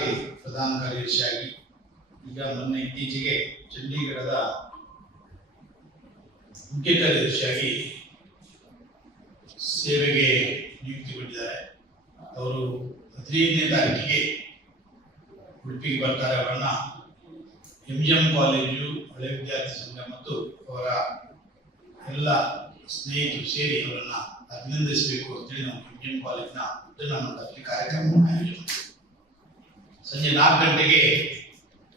ಇಲಾಖೆ ಪ್ರಧಾನ ಕಾರ್ಯದರ್ಶಿಯಾಗಿ ಈಗ ಮೊನ್ನೆ ಇತ್ತೀಚೆಗೆ ಚಂಡೀಗಢದ ಮುಖ್ಯ ಕಾರ್ಯದರ್ಶಿಯಾಗಿ ಸೇವೆಗೆ ನಿಯುಕ್ತಿಗೊಂಡಿದ್ದಾರೆ ಅವರು ಹದಿನೈದನೇ ತಾರೀಕಿಗೆ ಉಡುಪಿಗೆ ಬರ್ತಾರೆ ಅವರನ್ನ ಎಂ ಎಂ ಕಾಲೇಜು, ಹಳೆ ವಿದ್ಯಾರ್ಥಿ ಸಂಘ ಮತ್ತು ಅವರ ಎಲ್ಲ ಸ್ನೇಹಿತರು ಸೇರಿ ಅವರನ್ನ ಅಭಿನಂದಿಸಬೇಕು ಅಂತೇಳಿ ನಾವು ಎಂ ಎಂ ಕಾಲೇಜಿನ ಉದ್ಯಾನ ಕಾರ್ಯಕ್ರಮವನ್ನು ಆಯೋಜನೆ ಮಾಡಿದ್ವಿ. ಸಂಜೆ ನಾಲ್ಕು ಗಂಟೆಗೆ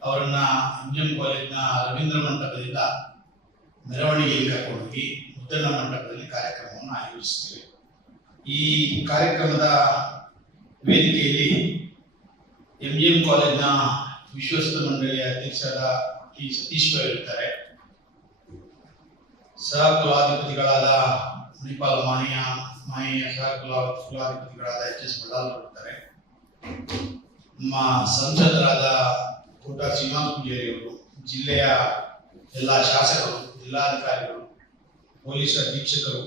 ಅವರನ್ನ ಎಂ ಜಿ ಎಂ ಕಾಲೇಜಿನ ರವೀಂದ್ರ ಮಂಟಪದಿಂದ ಮೆರವಣಿಗೆಯಲ್ಲಿ ಕರ್ಕೊಂಡೋಗಿ ಮುದ್ದಣ್ಣ ಮಂಟಪದಲ್ಲಿ ಕಾರ್ಯಕ್ರಮವನ್ನು ಆಯೋಜಿಸ್ತೇವೆ. ಈ ಕಾರ್ಯಕ್ರಮದ ವೇದಿಕೆಯಲ್ಲಿ ಎಂ ಜಿ ಎಂ ಕಾಲೇಜಿನ ವಿಶ್ವಸ್ತ ಮಂಡಳಿಯ ಅಧ್ಯಕ್ಷರಾದ ಟಿ ಸತೀಶ್ ಇರ್ತಾರೆ. ಸಹ ಕುಲಾಧಿಪತಿಗಳಾದ ಮಣಿಪಾಲ ಮಾನಿಯ ಮಾಹಿಯ ಸಹ ಕುಲ ಕುಲಾಧಿಪತಿಗಳಾದ ಎಚ್ ಎಸ್ ಬಳ್ಳಾಲ್ ಇರ್ತಾರೆ. ನಮ್ಮ ಸಂಸದರಾದ ಕೋಟ ಶ್ರೀನಿವಾಸ ಪೂಜಾರಿಯವರು ಜಿಲ್ಲೆಯ ಎಲ್ಲ ಶಾಸಕರು, ಜಿಲ್ಲಾಧಿಕಾರಿಗಳು, ಪೊಲೀಸ್ ಅಧೀಕ್ಷಕರು,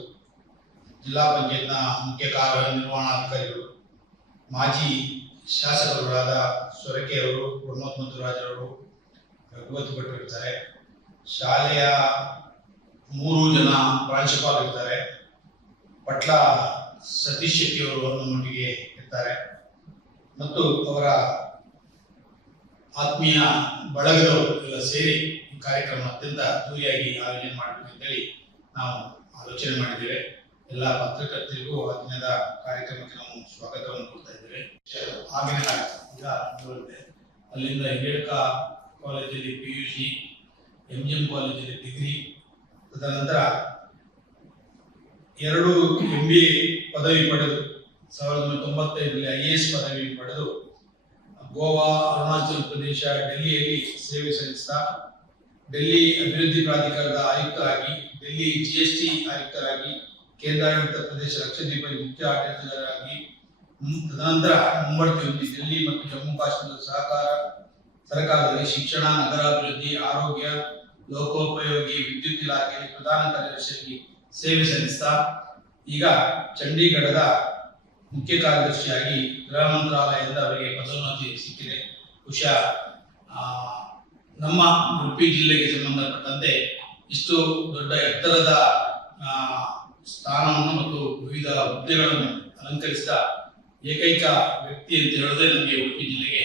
ಜಿಲ್ಲಾ ಪಂಚಾಯತ್ನ ಮುಖ್ಯ ಕಾರ್ಯನಿರ್ವಹಣಾಧಿಕಾರಿಗಳು ಮಾಜಿ ಶಾಸಕರುಗಳಾದ ಸೊರಕೆ ಅವರು, ಪ್ರಮೋದ್ ಮಧುರಾಜ್ ಅವರು ರಘುವತಿ ಭಟ್ರು ಇರ್ತಾರೆ. ಶಾಲೆಯ ಮೂರು ಜನ ಪ್ರಾಂಶುಪಾಲರು ಇರ್ತಾರೆ. ಪಟ್ಲ ಸತೀಶ್ ಶೆಟ್ಟಿ ಅವರು ಮಟ್ಟಿಗೆ ಇರ್ತಾರೆ. ಮತ್ತು ಅವರ ಆತ್ಮೀಯ ಬಳಗದವರು ಎಲ್ಲ ಸೇರಿ ಕಾರ್ಯಕ್ರಮ ಅತ್ಯಂತ ಅದ್ದೂರಿಯಾಗಿ ಆಯೋಜನೆ ಮಾಡಬೇಕು ಅಂತೇಳಿ ನಾವು ಆಲೋಚನೆ ಮಾಡಿದ್ದೇವೆ ಎಲ್ಲ ಪತ್ರಕರ್ತರಿಗೂ ಆ ದಿನದ ಕಾರ್ಯಕ್ರಮಕ್ಕೆ ನಾವು ಸ್ವಾಗತವನ್ನು ಕೊಡ್ತಾ ಇದ್ದೇವೆ ಆಮೇಲೆ ಈಗ. ಅಲ್ಲಿಂದ ಹಿರೇಡ್ಕ ಕಾಲೇಜಲ್ಲಿ P U C M G M ಕಾಲೇಜಲ್ಲಿ ಡಿಗ್ರಿ, ತದನಂತರ ಎರಡು ಎಂ ಬಿ ಪದವಿ ಪಡೆದು ಸಾವಿರದ ತೊಂಬತ್ತೈದರಲ್ಲಿ ಐ ಎ ಎಸ್ ಪದವಿ ಪಡೆದು ಗೋವಾ, ಅರುಣಾಚಲ ಪ್ರದೇಶ, ಡೆಲ್ಲಿಯಲ್ಲಿ ಸೇವೆ ಸಲ್ಲಿಸ್ತಾ ಡೆಲ್ಲಿ ಅಭಿವೃದ್ಧಿ ಪ್ರಾಧಿಕಾರದ ಆಯುಕ್ತರಾಗಿ, ಡೆಲ್ಲಿ ಜಿ ಎಸ್ ಟಿ ಆಯುಕ್ತರಾಗಿ, ಕೇಂದ್ರಾಡಳಿತ ಪ್ರದೇಶ ಲಕ್ಷದ್ವೀಪದ ಮುಖ್ಯ ಆಡಳಿತಗಾರರಾಗಿ ತದನಂತರ ಮುಂಬಡ್ತಿ ಹೊಂದಿ ಡೆಲ್ಲಿ ಮತ್ತು ಜಮ್ಮು ಕಾಶ್ಮೀರದ ಸಹಕಾರ, ಸರ್ಕಾರದಲ್ಲಿ ಶಿಕ್ಷಣ, ನಗರಾಭಿವೃದ್ಧಿ, ಆರೋಗ್ಯ, ಲೋಕೋಪಯೋಗಿ, ವಿದ್ಯುತ್ ಇಲಾಖೆಯಲ್ಲಿ ಪ್ರಧಾನ ಕಾರ್ಯದರ್ಶಿಯಾಗಿ ಸೇವೆ ಸಲ್ಲಿಸ್ತಾ ಈಗ ಚಂಡೀಗಢದ ಮುಖ್ಯ ಕಾರ್ಯದರ್ಶಿಯಾಗಿ ಗೃಹ ಮಂತ್ರಾಲಯದಿಂದ ಅವರಿಗೆ ಪದೋನ್ನತಿ ಸಿಕ್ಕಿದೆ. ಬಹುಶಃ ನಮ್ಮ ಉಡುಪಿ ಜಿಲ್ಲೆಗೆ ಸಂಬಂಧಪಟ್ಟಂತೆ ಇಷ್ಟು ದೊಡ್ಡ ಎತ್ತರದ ಸ್ಥಾನವನ್ನು ಮತ್ತು ವಿವಿಧ ಹುದ್ದೆಗಳನ್ನು ಅಲಂಕರಿಸಿದ ಏಕೈಕ ವ್ಯಕ್ತಿ ಅಂತ ಹೇಳೋದೇ ನಮಗೆ ಉಡುಪಿ ಜಿಲ್ಲೆಗೆ